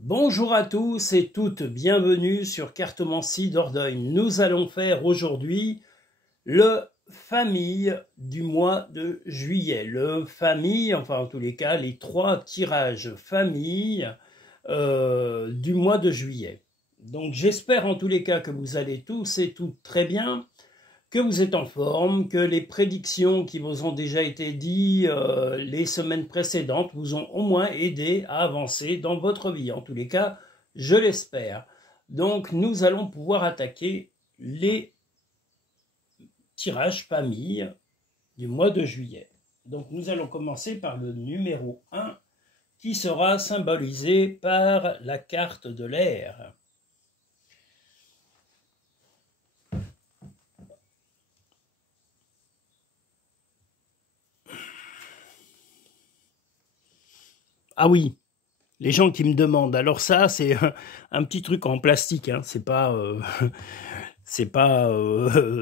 Bonjour à tous et toutes, bienvenue sur Cartomancie Dordogne. Nous allons faire aujourd'hui le famille du mois de juillet. Le famille, enfin en tous les cas, les 3 tirages famille du mois de juillet. Donc j'espère en tous les cas que vous allez tous et toutes très bien, que vous êtes en forme, que les prédictions qui vous ont déjà été dites les semaines précédentes vous ont au moins aidé à avancer dans votre vie. En tous les cas, je l'espère. Donc, nous allons pouvoir attaquer les tirages famille du mois de juillet. Donc, nous allons commencer par le numéro 1 qui sera symbolisé par la carte de l'air. Ah oui, les gens qui me demandent, alors ça c'est un petit truc en plastique, hein. C'est pas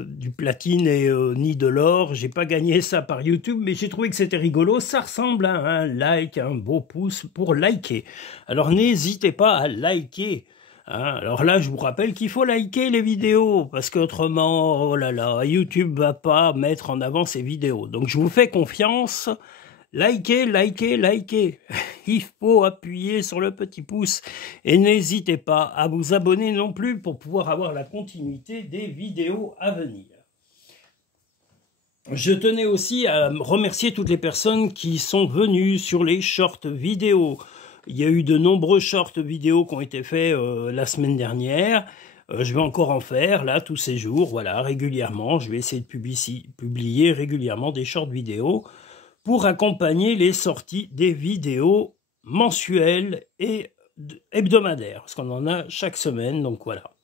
du platine et ni de l'or. J'ai pas gagné ça par YouTube, mais j'ai trouvé que c'était rigolo. Ça ressemble à un like, un beau pouce pour liker. Alors n'hésitez pas à liker. Hein. Alors là, je vous rappelle qu'il faut liker les vidéos, parce qu'autrement, oh là là, YouTube va pas mettre en avant ces vidéos. Donc je vous fais confiance. Likez, likez, likez. Il faut appuyer sur le petit pouce et n'hésitez pas à vous abonner non plus pour pouvoir avoir la continuité des vidéos à venir. Je tenais aussi à remercier toutes les personnes qui sont venues sur les shorts vidéos. Il y a eu de nombreux shorts vidéos qui ont été faits la semaine dernière. Je vais encore en faire, là, tous ces jours, voilà, régulièrement. Je vais essayer de publier régulièrement des shorts vidéos pour accompagner les sorties des vidéos mensuelles et hebdomadaires, parce qu'on en a chaque semaine, donc voilà.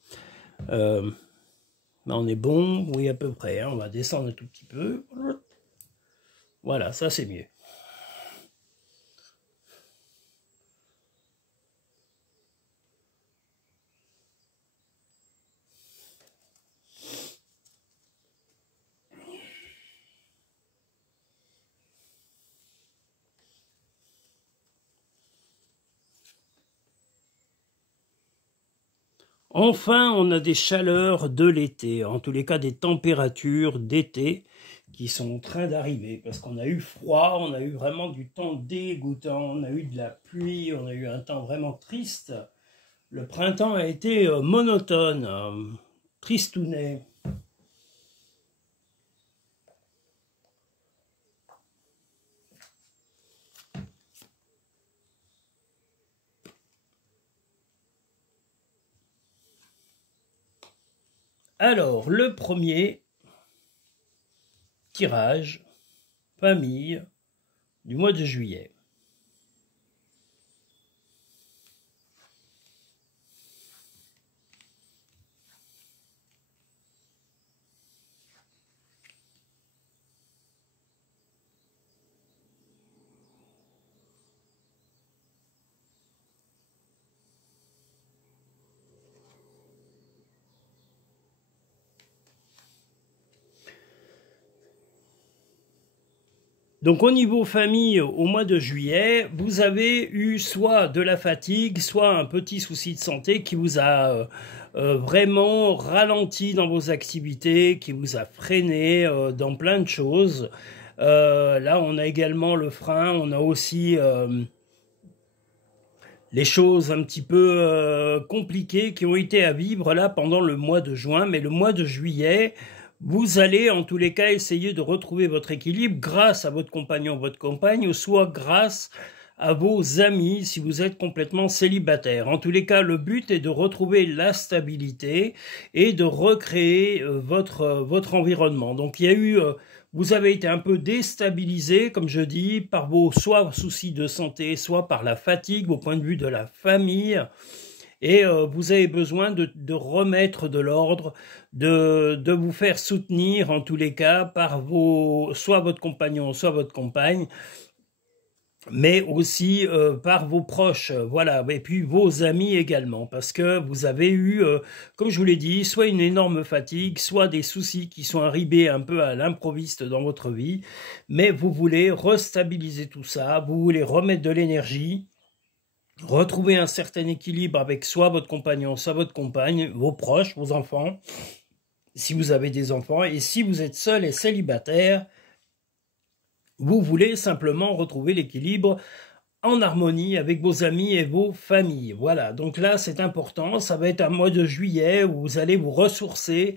On est bon, oui à peu près, hein. On va descendre un tout petit peu. Voilà, ça c'est mieux. Enfin, on a des chaleurs de l'été, en tous les cas des températures d'été qui sont en train d'arriver, parce qu'on a eu froid, on a eu vraiment du temps dégoûtant, on a eu de la pluie, on a eu un temps vraiment triste. Le printemps a été monotone, tristounet. Alors, le premier tirage famille du mois de juillet. Donc au niveau famille, au mois de juillet, vous avez eu soit de la fatigue, soit un petit souci de santé qui vous a vraiment ralenti dans vos activités, qui vous a freiné dans plein de choses. Là, on a également le frein, on a aussi les choses un petit peu compliquées qui ont été à vivre là pendant le mois de juin, mais le mois de juillet, vous allez en tous les cas essayer de retrouver votre équilibre grâce à votre compagnon, votre compagne, ou soit grâce à vos amis si vous êtes complètement célibataire. En tous les cas, le but est de retrouver la stabilité et de recréer votre environnement. Donc il y a eu... vous avez été un peu déstabilisé, comme je dis, par vos soit soucis de santé, soit par la fatigue au point de vue de la famille. Et vous avez besoin de remettre de l'ordre, de vous faire soutenir en tous les cas par soit votre compagnon, soit votre compagne, mais aussi par vos proches, voilà, et puis vos amis également, parce que vous avez eu, comme je vous l'ai dit, soit une énorme fatigue, soit des soucis qui sont arrivés un peu à l'improviste dans votre vie, mais vous voulez restabiliser tout ça, vous voulez remettre de l'énergie, retrouver un certain équilibre avec soit votre compagnon, soit votre compagne, vos proches, vos enfants, si vous avez des enfants, et si vous êtes seul et célibataire, vous voulez simplement retrouver l'équilibre en harmonie avec vos amis et vos familles. Voilà, donc là c'est important, ça va être un mois de juillet où vous allez vous ressourcer,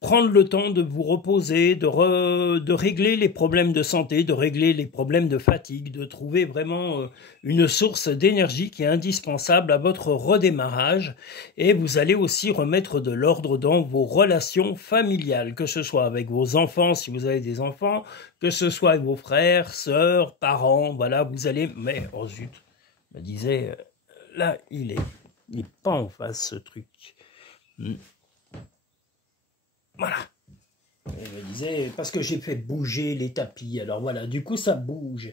prendre le temps de vous reposer, de régler les problèmes de santé, de régler les problèmes de fatigue, de trouver vraiment une source d'énergie qui est indispensable à votre redémarrage. Et vous allez aussi remettre de l'ordre dans vos relations familiales, que ce soit avec vos enfants, si vous avez des enfants, que ce soit avec vos frères, sœurs, parents, voilà, vous allez... Mais, oh zut, je me disais, là, il est pas en face, ce truc. Voilà. Je me disais, parce que j'ai fait bouger les tapis, alors voilà, du coup ça bouge.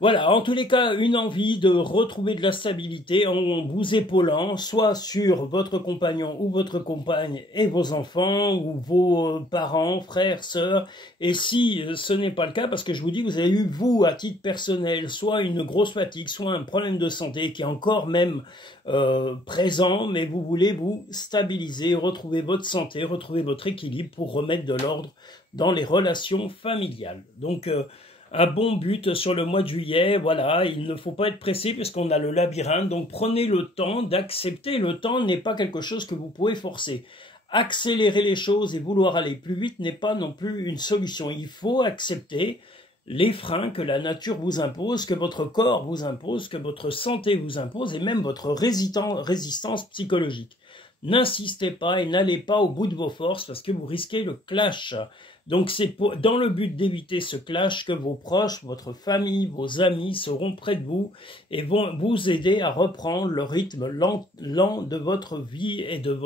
Voilà, en tous les cas, une envie de retrouver de la stabilité en vous épaulant, soit sur votre compagnon ou votre compagne et vos enfants, ou vos parents, frères, sœurs. Et si ce n'est pas le cas, parce que je vous dis, vous avez eu, vous, à titre personnel, soit une grosse fatigue, soit un problème de santé qui est encore même présent, mais vous voulez vous stabiliser, retrouver votre santé, retrouver votre équilibre pour remettre de l'ordre dans les relations familiales. Donc, un bon but sur le mois de juillet, voilà, il ne faut pas être pressé puisqu'on a le labyrinthe, donc prenez le temps d'accepter, le temps n'est pas quelque chose que vous pouvez forcer. Accélérer les choses et vouloir aller plus vite n'est pas non plus une solution, il faut accepter les freins que la nature vous impose, que votre corps vous impose, que votre santé vous impose et même votre résistance psychologique. N'insistez pas et n'allez pas au bout de vos forces parce que vous risquez le clash. Donc c'est dans le but d'éviter ce clash que vos proches, votre famille, vos amis seront près de vous et vont vous aider à reprendre le rythme lent de votre vie et de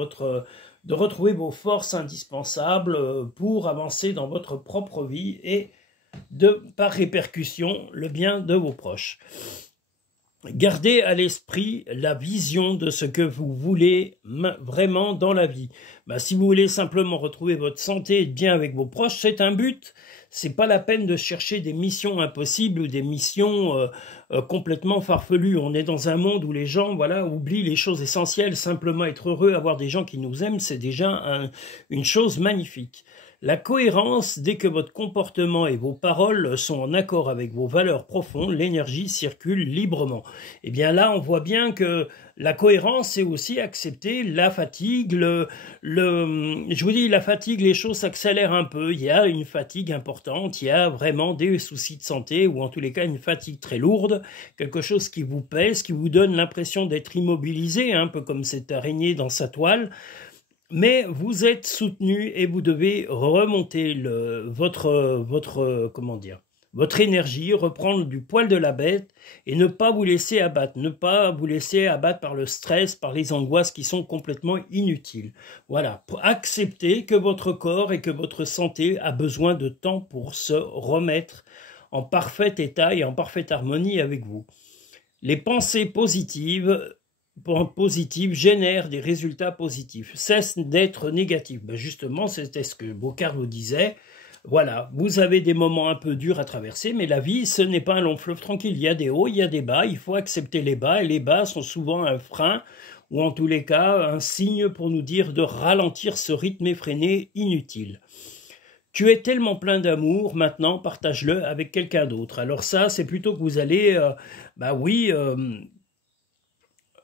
retrouver vos forces indispensables pour avancer dans votre propre vie et par répercussion le bien de vos proches. Gardez à l'esprit la vision de ce que vous voulez vraiment dans la vie. Si vous voulez simplement retrouver votre santé et être bien avec vos proches, c'est un but. C'est pas la peine de chercher des missions impossibles ou des missions complètement farfelues. On est dans un monde où les gens, voilà, oublient les choses essentielles. Simplement être heureux, avoir des gens qui nous aiment, c'est déjà une chose magnifique. La cohérence, dès que votre comportement et vos paroles sont en accord avec vos valeurs profondes, l'énergie circule librement. Et bien là, on voit bien que la cohérence, c'est aussi accepter la fatigue. Je vous dis, la fatigue, les choses s'accélèrent un peu. Il y a une fatigue importante, il y a vraiment des soucis de santé, ou en tous les cas une fatigue très lourde, quelque chose qui vous pèse, qui vous donne l'impression d'être immobilisé, un peu comme cette araignée dans sa toile. Mais vous êtes soutenu et vous devez remonter votre énergie, reprendre du poil de la bête et ne pas vous laisser abattre, ne pas vous laisser abattre par le stress, par les angoisses qui sont complètement inutiles. Voilà, acceptez que votre corps et que votre santé a besoin de temps pour se remettre en parfait état et en parfaite harmonie avec vous. Les pensées positives génèrent des résultats positifs, cesse d'être négatif. Justement, c'était ce que Bocard vous disait. Voilà, vous avez des moments un peu durs à traverser, mais la vie, ce n'est pas un long fleuve tranquille. Il y a des hauts, il y a des bas, il faut accepter les bas, et les bas sont souvent un frein, ou en tous les cas, un signe pour nous dire de ralentir ce rythme effréné inutile. Tu es tellement plein d'amour, maintenant partage-le avec quelqu'un d'autre. Alors ça, c'est plutôt que vous allez,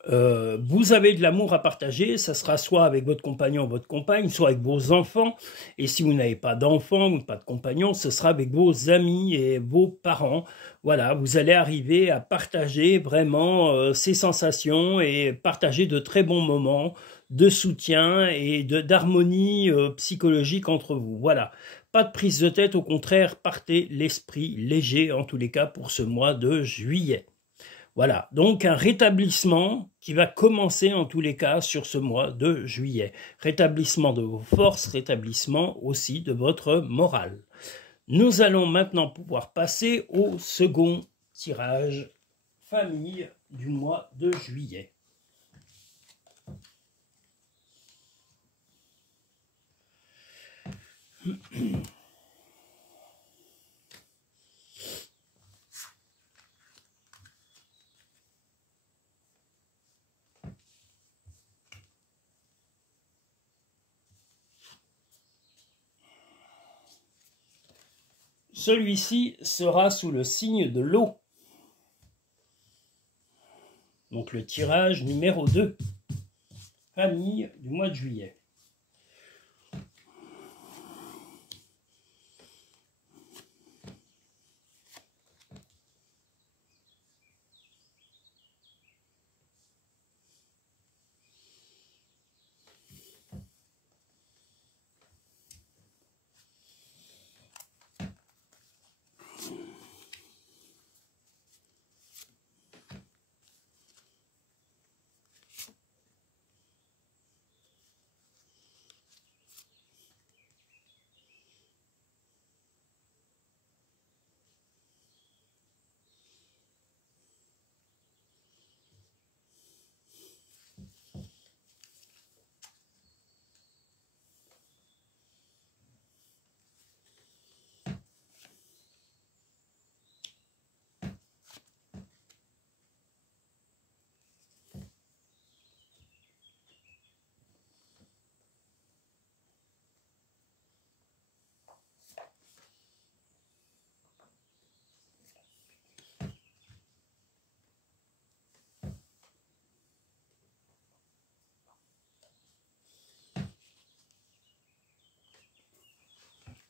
vous avez de l'amour à partager, ça sera soit avec votre compagnon ou votre compagne, soit avec vos enfants, et si vous n'avez pas d'enfants ou pas de compagnon, ce sera avec vos amis et vos parents. Voilà, vous allez arriver à partager vraiment ces sensations et partager de très bons moments de soutien et d'harmonie psychologique entre vous. Voilà, pas de prise de tête, au contraire, partez l'esprit léger en tous les cas pour ce mois de juillet. Voilà, donc un rétablissement qui va commencer en tous les cas sur ce mois de juillet. Rétablissement de vos forces, rétablissement aussi de votre morale. Nous allons maintenant pouvoir passer au second tirage famille du mois de juillet. Celui-ci sera sous le signe de l'eau. Donc le tirage numéro 2, famille du mois de juillet.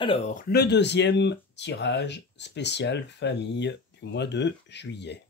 Alors, le deuxième tirage spécial famille du mois de juillet.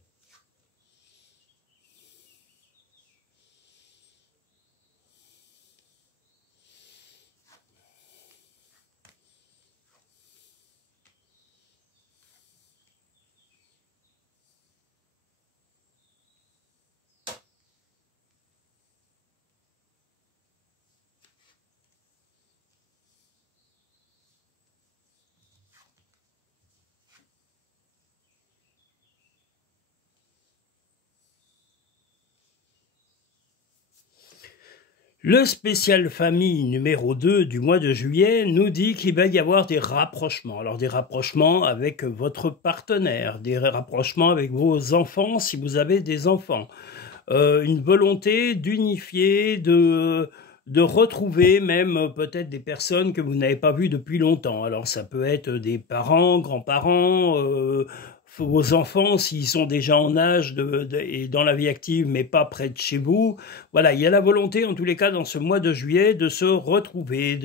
Le spécial famille numéro 2 du mois de juillet nous dit qu'il va y avoir des rapprochements. Alors des rapprochements avec votre partenaire, des rapprochements avec vos enfants si vous avez des enfants. Une volonté d'unifier, de retrouver même peut-être des personnes que vous n'avez pas vues depuis longtemps. Alors ça peut être des parents, grands-parents, vos enfants s'ils sont déjà en âge et dans la vie active mais pas près de chez vous. Voilà, il y a la volonté en tous les cas dans ce mois de juillet de se retrouver,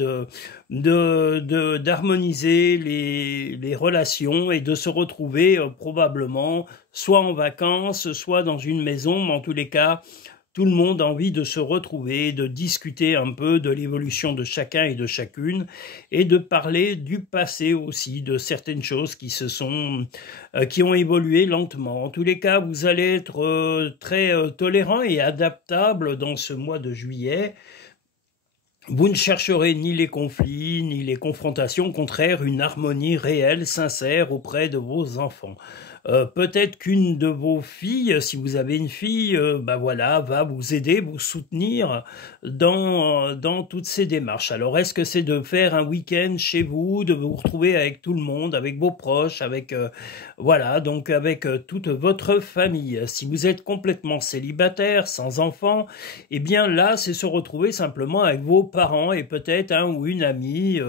d'harmoniser les relations et de se retrouver probablement soit en vacances, soit dans une maison, mais en tous les cas tout le monde a envie de se retrouver, de discuter un peu de l'évolution de chacun et de chacune, et de parler du passé aussi, de certaines choses qui ont évolué lentement. En tous les cas, vous allez être très tolérant et adaptable dans ce mois de juillet. Vous ne chercherez ni les conflits, ni les confrontations, au contraire, une harmonie réelle, sincère auprès de vos enfants. Peut-être qu'une de vos filles, si vous avez une fille, voilà, va vous aider, vous soutenir dans toutes ces démarches. Alors, est-ce que c'est de faire un week-end chez vous, de vous retrouver avec tout le monde, avec vos proches, avec voilà, donc avec toute votre famille. Si vous êtes complètement célibataire, sans enfants, eh bien là, c'est se retrouver simplement avec vos parents et peut-être un ou une amie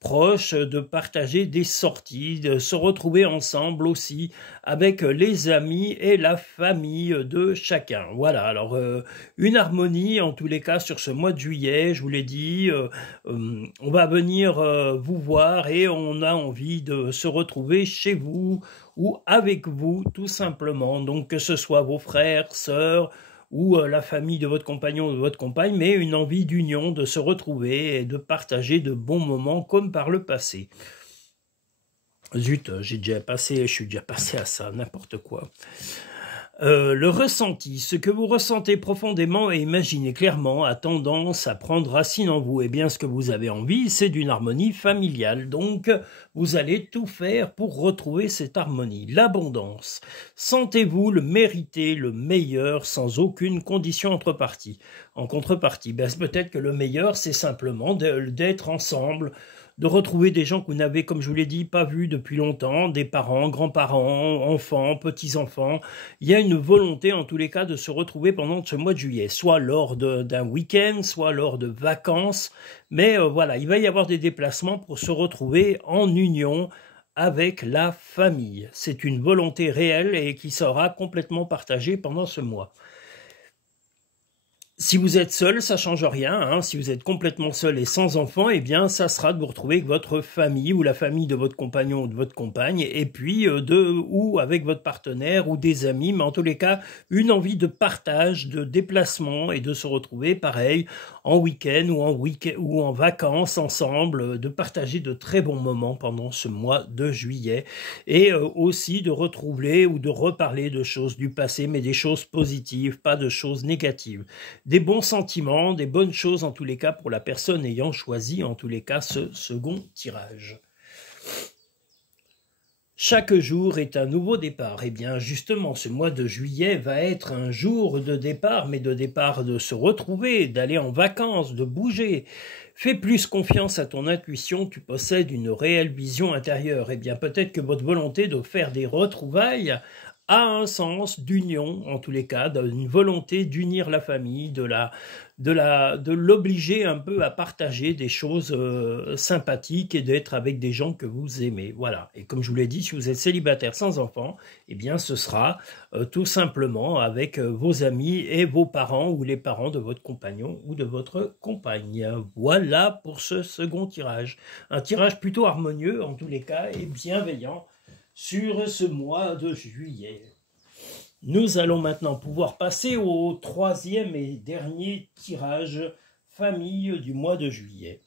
proche, de partager des sorties, de se retrouver ensemble aussi avec les amis et la famille de chacun. Voilà, alors une harmonie en tous les cas sur ce mois de juillet, je vous l'ai dit, on va venir vous voir et on a envie de se retrouver chez vous ou avec vous tout simplement, donc que ce soit vos frères, sœurs, ou la famille de votre compagnon ou de votre compagne, mais une envie d'union, de se retrouver et de partager de bons moments comme par le passé. Zut, je suis déjà passé à ça, n'importe quoi. Le ressenti, ce que vous ressentez profondément et imaginez clairement a tendance à prendre racine en vous. Et bien, ce que vous avez envie, c'est d'une harmonie familiale. Donc, vous allez tout faire pour retrouver cette harmonie. L'abondance. Sentez-vous le mériter, le meilleur, sans aucune condition en contrepartie. Ben, peut-être que le meilleur, c'est simplement d'être ensemble, de retrouver des gens que vous n'avez, comme je vous l'ai dit, pas vus depuis longtemps, des parents, grands-parents, enfants, petits-enfants. Il y a une volonté, en tous les cas, de se retrouver pendant ce mois de juillet, soit lors d'un week-end, soit lors de vacances. Mais voilà, il va y avoir des déplacements pour se retrouver en union avec la famille. C'est une volonté réelle et qui sera complètement partagée pendant ce mois. Si vous êtes seul, ça change rien, hein. Si vous êtes complètement seul et sans enfant, eh bien, ça sera de vous retrouver avec votre famille ou la famille de votre compagnon ou de votre compagne, et puis ou avec votre partenaire ou des amis, mais en tous les cas, une envie de partage, de déplacement et de se retrouver, pareil, en week-end ou en vacances ensemble, de partager de très bons moments pendant ce mois de juillet, et aussi de retrouver ou de reparler de choses du passé, mais des choses positives, pas de choses négatives. Des bons sentiments, des bonnes choses en tous les cas pour la personne ayant choisi en tous les cas ce second tirage. Chaque jour est un nouveau départ. Et bien justement, ce mois de juillet va être un jour de départ, mais de départ de se retrouver, d'aller en vacances, de bouger. Fais plus confiance à ton intuition, tu possèdes une réelle vision intérieure. Et bien peut-être que votre volonté de faire des retrouvailles a un sens d'union, en tous les cas, d'une volonté d'unir la famille, de l'obliger un peu à partager des choses sympathiques et d'être avec des gens que vous aimez. Voilà. Et comme je vous l'ai dit, si vous êtes célibataire sans enfant, eh bien ce sera tout simplement avec vos amis et vos parents ou les parents de votre compagnon ou de votre compagne. Voilà pour ce second tirage. Un tirage plutôt harmonieux en tous les cas et bienveillant sur ce mois de juillet. Nous allons maintenant pouvoir passer au troisième et dernier tirage famille du mois de juillet.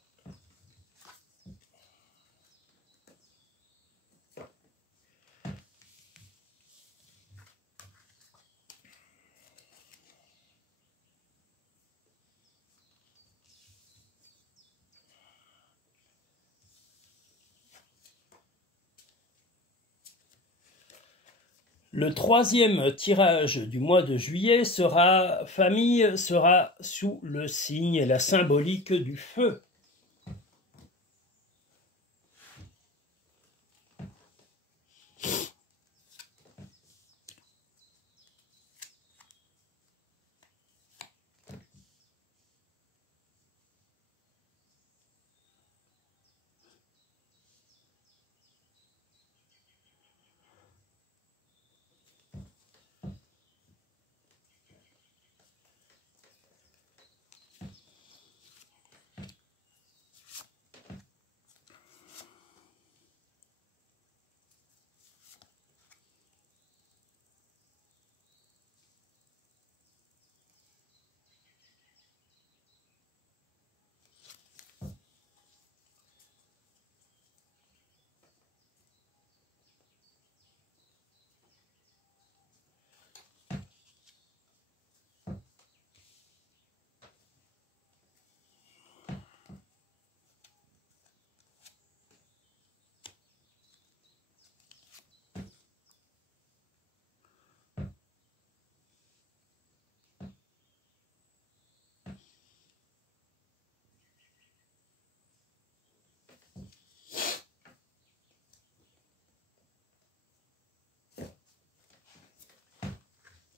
Le troisième tirage du mois de juillet famille sera sous le signe et la symbolique du feu.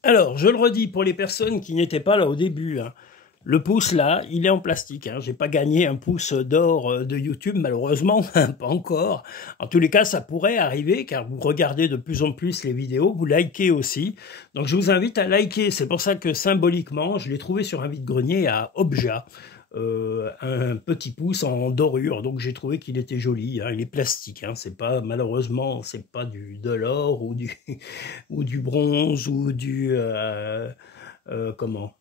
Alors, je le redis pour les personnes qui n'étaient pas là au début, hein. Le pouce là, il est en plastique. Hein. Je n'ai pas gagné un pouce d'or de YouTube, malheureusement, pas encore. En tous les cas, ça pourrait arriver, car vous regardez de plus en plus les vidéos, vous likez aussi. Donc je vous invite à liker. C'est pour ça que symboliquement, je l'ai trouvé sur un vide-grenier à Obja. Un petit pouce en dorure, donc j'ai trouvé qu'il était joli, hein. Il est plastique, hein. C'est pas, malheureusement, c'est pas de l'or ou ou du bronze ou comment,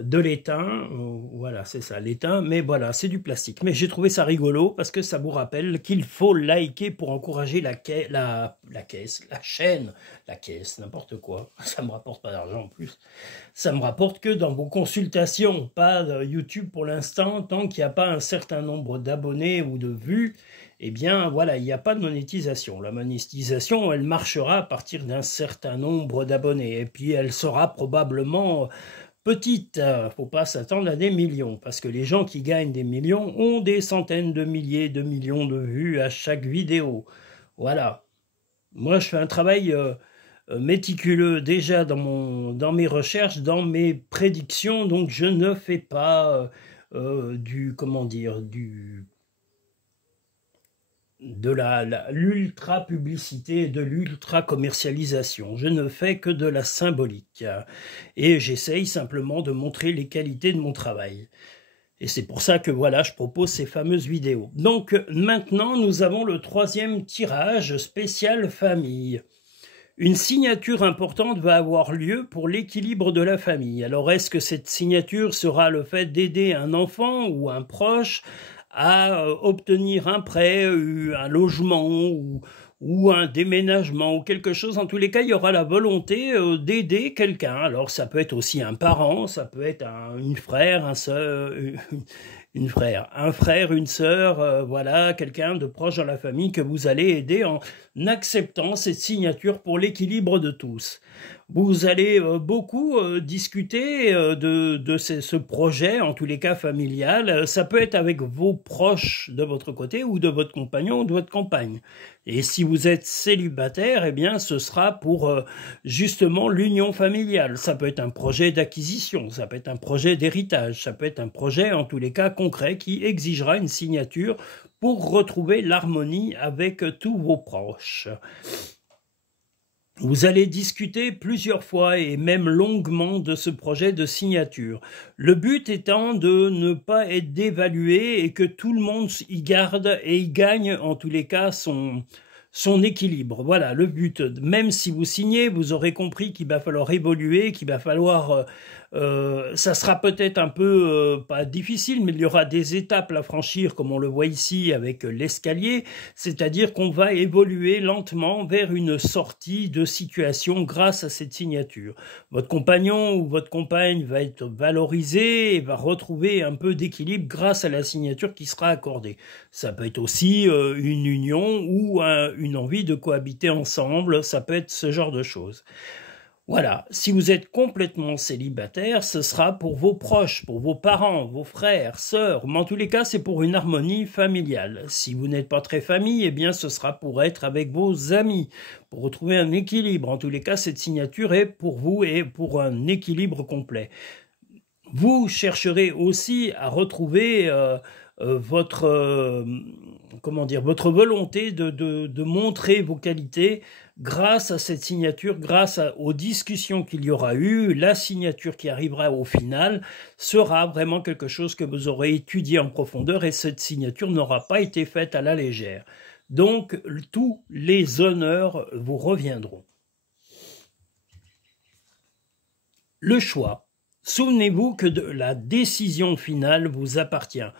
de l'étain, voilà, c'est ça, l'étain, mais voilà, c'est du plastique. Mais j'ai trouvé ça rigolo parce que ça vous rappelle qu'il faut liker pour encourager la chaîne, n'importe quoi. Ça me rapporte pas d'argent en plus. Ça me rapporte que dans vos consultations, pas de YouTube pour l'instant, tant qu'il n'y a pas un certain nombre d'abonnés ou de vues, eh bien voilà, il n'y a pas de monétisation. La monétisation, elle marchera à partir d'un certain nombre d'abonnés, et puis elle sera probablement petite, faut pas s'attendre à des millions, parce que les gens qui gagnent des millions ont des centaines de milliers de millions de vues à chaque vidéo. Voilà. Moi, je fais un travail méticuleux déjà dans mes recherches, dans mes prédictions, donc je ne fais pas comment dire, de l'ultra-publicité et de l'ultra-commercialisation. Je ne fais que de la symbolique. Et j'essaye simplement de montrer les qualités de mon travail. Et c'est pour ça que voilà, je propose ces fameuses vidéos. Donc maintenant, nous avons le 3e tirage spécial famille. Une signature importante va avoir lieu pour l'équilibre de la famille. Alors est-ce que cette signature sera le fait d'aider un enfant ou un proche à obtenir un prêt, un logement ou un déménagement ou quelque chose? En tous les cas, il y aura la volonté d'aider quelqu'un. Alors ça peut être aussi un parent, ça peut être un frère, un frère, une sœur, voilà, quelqu'un de proche dans la famille que vous allez aider en acceptant cette signature pour l'équilibre de tous. Vous allez beaucoup discuter de ce projet, en tous les cas familial. Ça peut être avec vos proches de votre côté ou de votre compagnon ou de votre compagne. Et si vous êtes célibataire, eh bien, ce sera pour justement l'union familiale. Ça peut être un projet d'acquisition, ça peut être un projet d'héritage, ça peut être un projet, en tous les cas, concret qui exigera une signature pour retrouver l'harmonie avec tous vos proches. Vous allez discuter plusieurs fois et même longuement de ce projet de signature. Le but étant de ne pas être dévalué et que tout le monde y garde et y gagne en tous les cas son équilibre. Voilà le but. Même si vous signez, vous aurez compris qu'il va falloir évoluer, qu'il va falloir... ça sera peut-être un peu, pas difficile, mais il y aura des étapes à franchir, comme on le voit ici avec l'escalier, c'est-à-dire qu'on va évoluer lentement vers une sortie de situation grâce à cette signature. Votre compagnon ou votre compagne va être valorisé et va retrouver un peu d'équilibre grâce à la signature qui sera accordée. Ça peut être aussi une union ou une envie de cohabiter ensemble, ça peut être ce genre de choses. Voilà, si vous êtes complètement célibataire, ce sera pour vos proches, pour vos parents, vos frères, sœurs, mais en tous les cas, c'est pour une harmonie familiale. Si vous n'êtes pas très famille, eh bien, ce sera pour être avec vos amis, pour retrouver un équilibre. En tous les cas, cette signature est pour vous et pour un équilibre complet. Vous chercherez aussi à retrouver votre volonté de montrer vos qualités grâce à cette signature, grâce aux discussions qu'il y aura eu. La signature qui arrivera au final sera vraiment quelque chose que vous aurez étudié en profondeur et cette signature n'aura pas été faite à la légère. Donc, tous les honneurs vous reviendront. Le choix. Souvenez-vous que la décision finale vous appartient.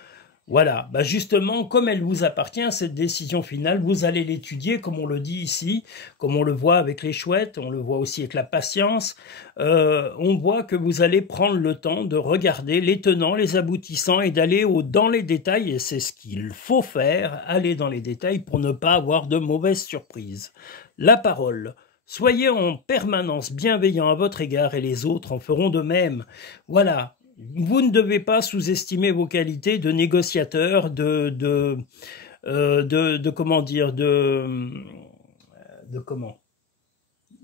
Voilà, justement, comme elle vous appartient, cette décision finale, vous allez l'étudier, comme on le dit ici, comme on le voit avec les chouettes, on le voit aussi avec la patience. On voit que vous allez prendre le temps de regarder les tenants, les aboutissants et d'aller dans les détails, et c'est ce qu'il faut faire, aller dans les détails pour ne pas avoir de mauvaises surprises. La parole. Soyez en permanence bienveillant à votre égard et les autres en feront de même. Voilà. Vous ne devez pas sous-estimer vos qualités de négociateur, de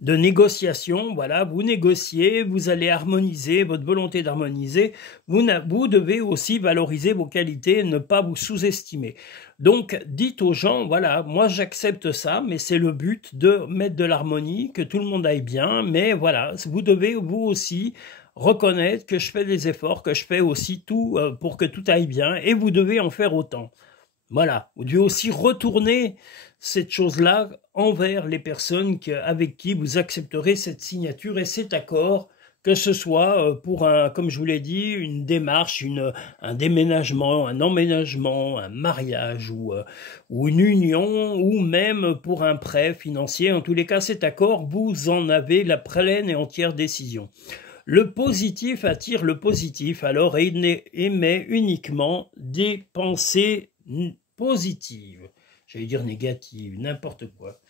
négociation. Voilà, vous négociez, vous allez harmoniser, votre volonté d'harmoniser. Vous devez aussi valoriser vos qualités et ne pas vous sous-estimer. Donc, dites aux gens, voilà, moi j'accepte ça, mais c'est le but de mettre de l'harmonie, que tout le monde aille bien, mais voilà, vous devez vous aussi reconnaître que je fais des efforts, que je fais aussi tout pour que tout aille bien, et vous devez en faire autant. Voilà, vous devez aussi retourner cette chose-là envers les personnes avec qui vous accepterez cette signature et cet accord, que ce soit pour comme je vous l'ai dit, une démarche, un déménagement, un emménagement, un mariage ou une union, ou même pour un prêt financier. En tous les cas, cet accord, vous en avez la pleine et entière décision. Le positif attire le positif, alors émet uniquement des pensées positives. J'allais dire négatives, n'importe quoi.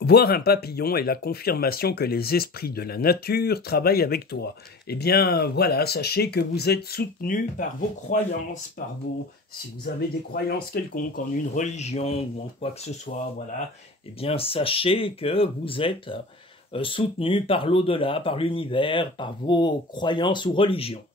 Voir un papillon est la confirmation que les esprits de la nature travaillent avec toi. Eh bien, voilà, sachez que vous êtes soutenu par vos croyances, si vous avez des croyances quelconques en une religion ou en quoi que ce soit, voilà, eh bien, sachez que vous êtes soutenu par l'au-delà, par l'univers, par vos croyances ou religions.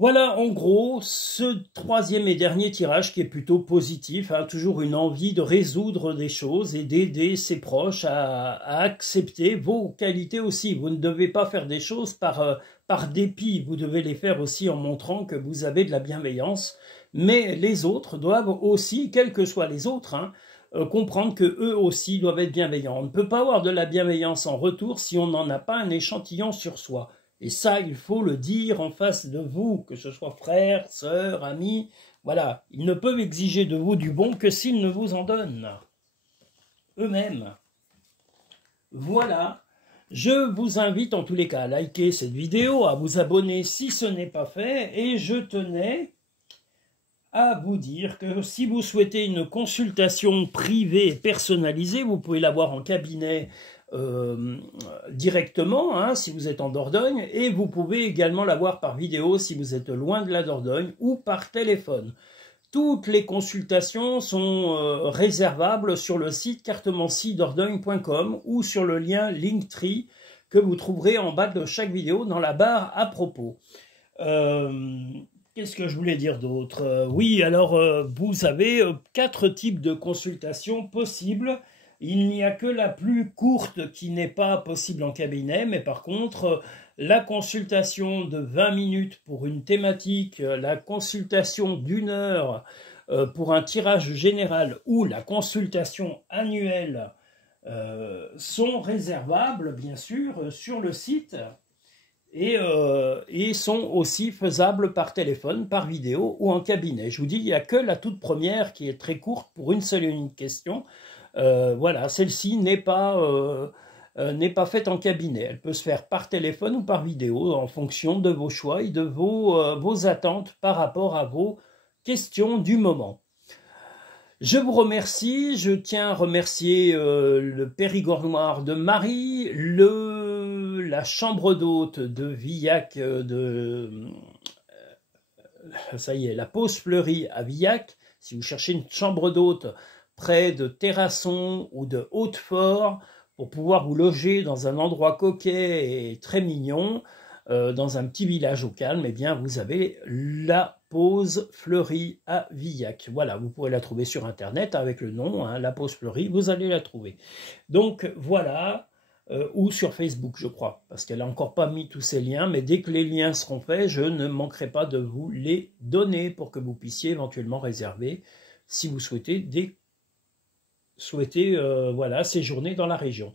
Voilà, en gros, ce troisième et dernier tirage qui est plutôt positif, hein, toujours une envie de résoudre des choses et d'aider ses proches à accepter vos qualités aussi. Vous ne devez pas faire des choses par dépit, vous devez les faire aussi en montrant que vous avez de la bienveillance, mais les autres doivent aussi, quels que soient les autres, hein, comprendre que eux aussi doivent être bienveillants. On ne peut pas avoir de la bienveillance en retour si on n'en a pas un échantillon sur soi. Et ça, il faut le dire en face de vous, que ce soit frères, sœurs, amis. Voilà, ils ne peuvent exiger de vous du bon que s'ils ne vous en donnent eux-mêmes. Voilà, je vous invite en tous les cas à liker cette vidéo, à vous abonner si ce n'est pas fait, et je tenais à vous dire que si vous souhaitez une consultation privée et personnalisée, vous pouvez l'avoir en cabinet directement, hein, si vous êtes en Dordogne, et vous pouvez également l'avoir par vidéo si vous êtes loin de la Dordogne, ou par téléphone. Toutes les consultations sont réservables sur le site cartomanciedordogne.com ou sur le lien Linktree que vous trouverez en bas de chaque vidéo dans la barre à propos. Qu'est-ce que je voulais dire d'autre? Oui, alors vous avez 4 types de consultations possibles. Il n'y a que la plus courte qui n'est pas possible en cabinet, mais par contre, la consultation de 20 minutes pour une thématique, la consultation d'1 heure pour un tirage général ou la consultation annuelle sont réservables, bien sûr, sur le site et sont aussi faisables par téléphone, par vidéo ou en cabinet. Je vous dis, il n'y a que la toute première qui est très courte pour une seule et unique question. Voilà, celle-ci n'est pas faite en cabinet. Elle peut se faire par téléphone ou par vidéo en fonction de vos choix et de vos attentes par rapport à vos questions du moment. Je vous remercie. Je tiens à remercier le Périgord Noir de Marie, la chambre d'hôte de Villac, ça y est, la Pause Fleurie à Villac. Si vous cherchez une chambre d'hôte près de Terrasson ou de Hautefort, pour pouvoir vous loger dans un endroit coquet et très mignon, dans un petit village au calme, eh bien vous avez la Pause Fleurie à Villac. Voilà, vous pouvez la trouver sur internet avec le nom, hein, la Pause Fleurie, vous allez la trouver. Donc voilà, ou sur Facebook je crois, parce qu'elle n'a encore pas mis tous ces liens, mais dès que les liens seront faits, je ne manquerai pas de vous les donner pour que vous puissiez éventuellement réserver si vous souhaitez voilà, séjourner dans la région.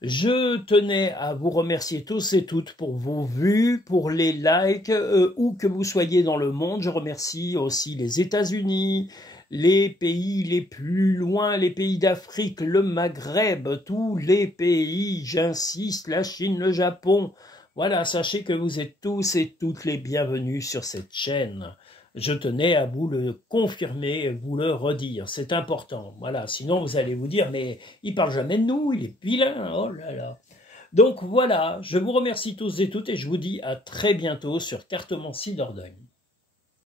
Je tenais à vous remercier tous et toutes pour vos vues, pour les likes, où que vous soyez dans le monde. Je remercie aussi les États-Unis, les pays les plus loin, les pays d'Afrique, le Maghreb, tous les pays, j'insiste, la Chine, le Japon. Voilà, sachez que vous êtes tous et toutes les bienvenus sur cette chaîne. Je tenais à vous le confirmer, vous le redire, c'est important. Voilà, sinon vous allez vous dire, mais il parle jamais de nous, il est vilain, oh là là. Donc voilà, je vous remercie tous et toutes et je vous dis à très bientôt sur Cartomancie Dordogne.